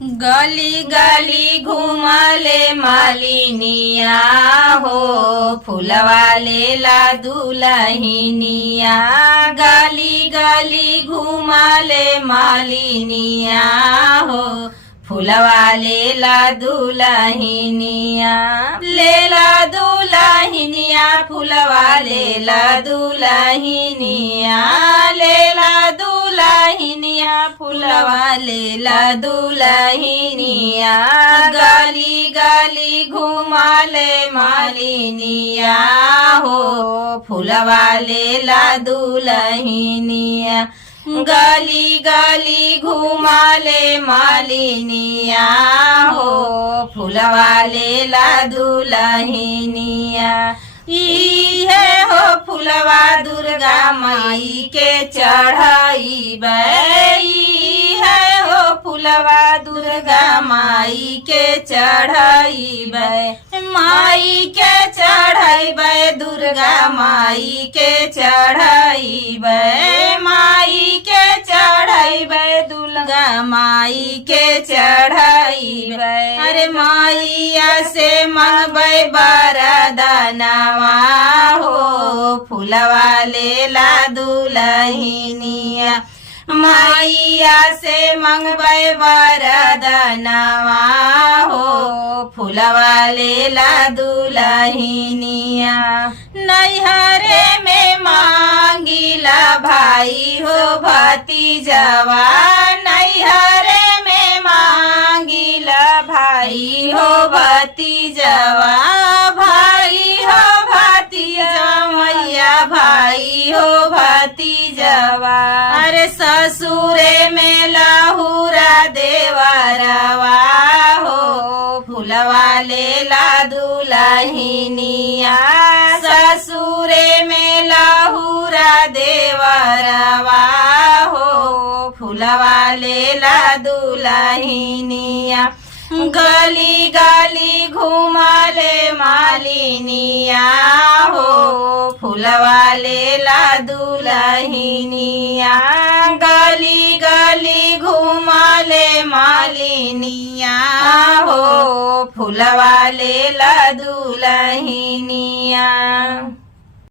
गली गली घुमाले मालिनिया हो, फुलवाले ला दुलहिनिया। गली गली घुमाले मालिनिया हो, फुलवाले ला दुलहिनिया। लेला दुलहिनिया फुलवाले ला दुलहिनिया, लेला दुलहिनिया फुलवाले ला दुलहिनिया। गली गली घुमाले मालिनिया हो, फुलवाले ला दुलहिनिया। गली गली घुमाले मालिनिया हो, फुलवाले ला दुलहिनिया। ई है हो फुलवा दुर्गा माई के चढ़ाई बई है हो, फुलवा दुर्गा माई के चढ़ाई बे। माई के चढ़ाई बे, दुर्गा माई के चढ़ाई बे। माई के चढ़ाई बे, दुर्गा माई के चढ़ाई बे। अरे माइया से मंगबे बरदानवा हो, फुलवाले ला दुलहिनिया। माइया से मंगबे वरदानवा हो, फुलवाले ला दुलहिनिया। नैहरे में मांगिला भाई हो भतीजवा, नैहरे में मांगिला भाई हो भतीजवा। भाई हो भतीजवा मैया, भाई हो भतीजवा। अरे ससुरे में लहुरा देवरवा हो, फुलवाले ला दुलहिनिया। ससुरे में लहुरा देवरवा हो, फुलवाले ला दुलहिनिया। गली गली घुमाले मालिनिया हो, फुलवाले ला दुलहिनिया। गली गली घुमाले मालिनिया हो, फुलवाले ला दुलहिनिया।